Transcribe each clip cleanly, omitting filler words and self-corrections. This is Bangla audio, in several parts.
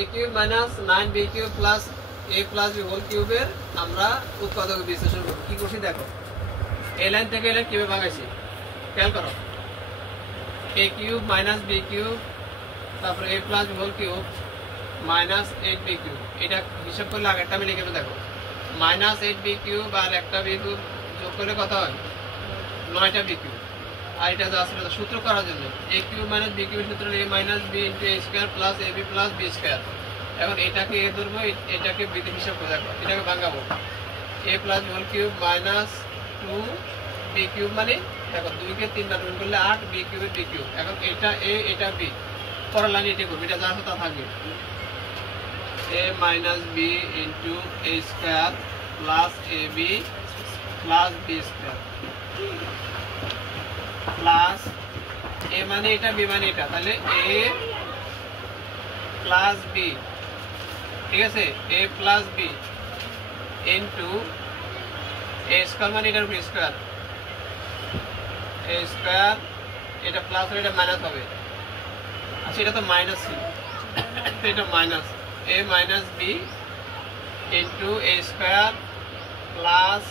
a cube minus 9b cube plus a plus b whole কিউবের আমরা উৎপাদক বিশ্লেষণ করব। কি করছি দেখো, এই লাইন থেকে এই লাইন কিভাবে ভাঙাইছি খেয়াল করো। a cube minus b cube তারপর a plus b whole cube minus 8b cube, এটা হিসাব করলে আগেরটা আমি লিখে দেখো মাইনাস 8b কিউব আর একটা b কিউব যোগ করলে কত হয় 9টা b কিউব। আর এটা যা আসলে সূত্র করার জন্য a কিউব মাইনাস b কিউবের সূত্র a minus b into a square plus ab plus b square. এখন এটাকে a ধরবো, এটাকে b তে হিসাব করে দেখো, এটাকে ভাঙাবো a plus b whole cube minus 2b cube, মানে দেখো 2 কে 3 বার গুণ করলে 8 b কিউবের b কিউব। এখন এটা a এটা b, পরের লাইনে এটা করব, এটা যা আছে তা থাকবে a minus b into a square plus ab plus b square plus a মানে এটা b মানে এটা, তাহলে a প্লাস b, ঠিক আছে, a plus b into a square মানে এটার উপর স্কয়ার, a স্কয়ার এটা প্লাস হবে এটা মাইনাস হবে। আচ্ছা এটা তো মাইনাস ছিল, এটা minus a minus b into a square plus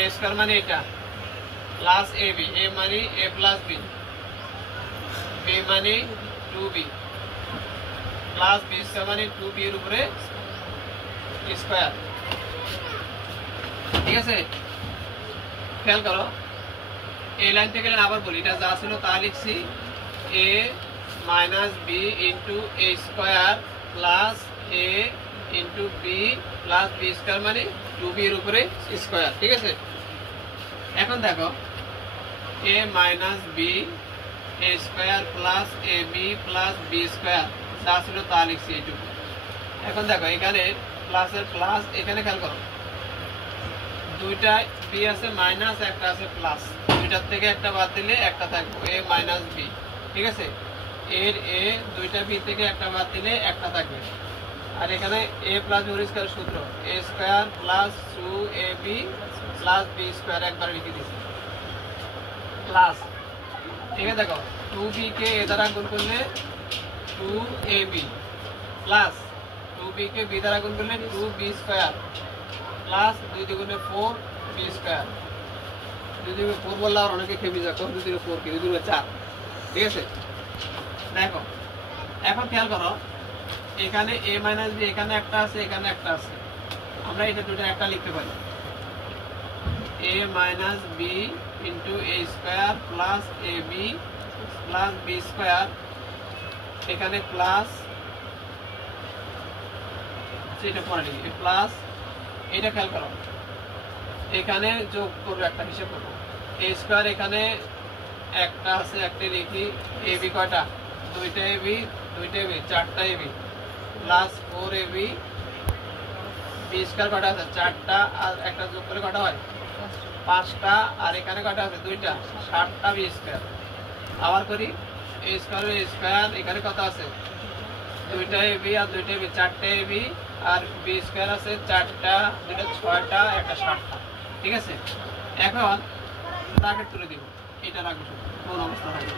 a square মানে এটা প্লাস ab, a মানে a প্লাস b, b মানে 2b প্লাস b স্কয়ার মানে 2b এর উপরে স্কয়ার। ঠিক আছে, খেয়াল করো এই লাইন থেকে আবার বলি, এটা যা ছিল তা লিখছি a minus b into a square plus a into b plus b square মানে 2b এর উপরে স্কয়ার। ঠিক আছে, এখন দেখো a minus b a square plus ab plus b square যা ছিল তা লিখছি এইটুকু। এখন দেখো এখানে প্লাসের প্লাস, এখানে খেয়াল করো দুইটা b আছে মাইনাস একটা আছে প্লাস, দুইটার থেকে একটা বাদ দিলে একটা থাকবে a মাইনাস b। ঠিক আছে, এর a দুইটা b থেকে একটা বাদ দিলে একটা থাকবে। আর এখানে a plus b whole square সূত্র a square plus 2ab plus b square একবার লিখে দিয়েছি প্লাস। ঠিক আছে, দেখো 2b কে a দ্বারা গুণ করলে 2ab প্লাস 2b কে b দ্বারা গুণ করলে 2b square plus 2 দ্বিগুণে 4b square. 2 দ্বিগুণে 4 বললে আর অনেকে খেপে যায়, 2 দ্বিগুণে 4 কি 2 দ্বিগুণে 4। ঠিক আছে, দেখো এখন খেয়াল করো এখানে a মাইনাস b এখানে একটা আছে এখানে একটা আছে, আমরা এটা দুটো একটা লিখতে পারি a minus b into a square plus ab plus b square, এখানে প্লাস এটা পরে লিখি প্লাস, এটা খেয়াল করো এখানে যোগ করবো একটা হিসাব করবো a স্কয়ার এখানে একটা আছে একটা লিখি ab কয়টা দুইটা ab দুইটা ab চারটা ab plus 4ab b square কয়টা আছে চারটা আর একটা যোগ করলে কয়টা হয় পাঁচটা, আর এখানে কয়টা আছে দুইটা 7টা b স্কয়ার। আবার করি a স্কয়ার এখানে কত আছে দুইটা ab আর দুইটা ab চারটা ab আর b স্কয়ার আছে চারটা দুইটা 6টা একটা 7টা। ঠিক আছে, এখন ব্র্যাকেট তুলে দিব, এটা রাখবো কোন অবস্থা থাকবে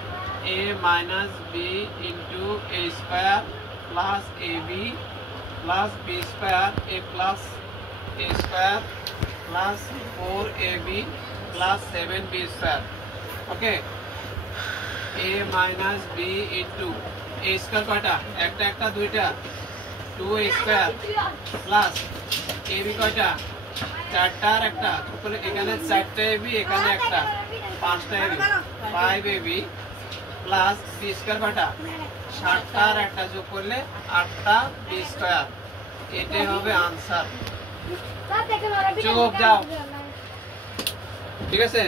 a minus b into a square plus ab plus b square a plus a square plus 4ab plus 7b square. Okay, a minus b into a square কয়টা একটা একটা দুইটা 2a স্কয়ার প্লাস ab কয়টা চারটা আর একটা, এখানে 4টা ab এখানে একটা 5টা ab 5ab plus b square কয়টা 7টা আর একটা যোগ করলে 8টা b স্কয়ার। এটাই হবে আনসার। চুপ যাও। ঠিক আছে।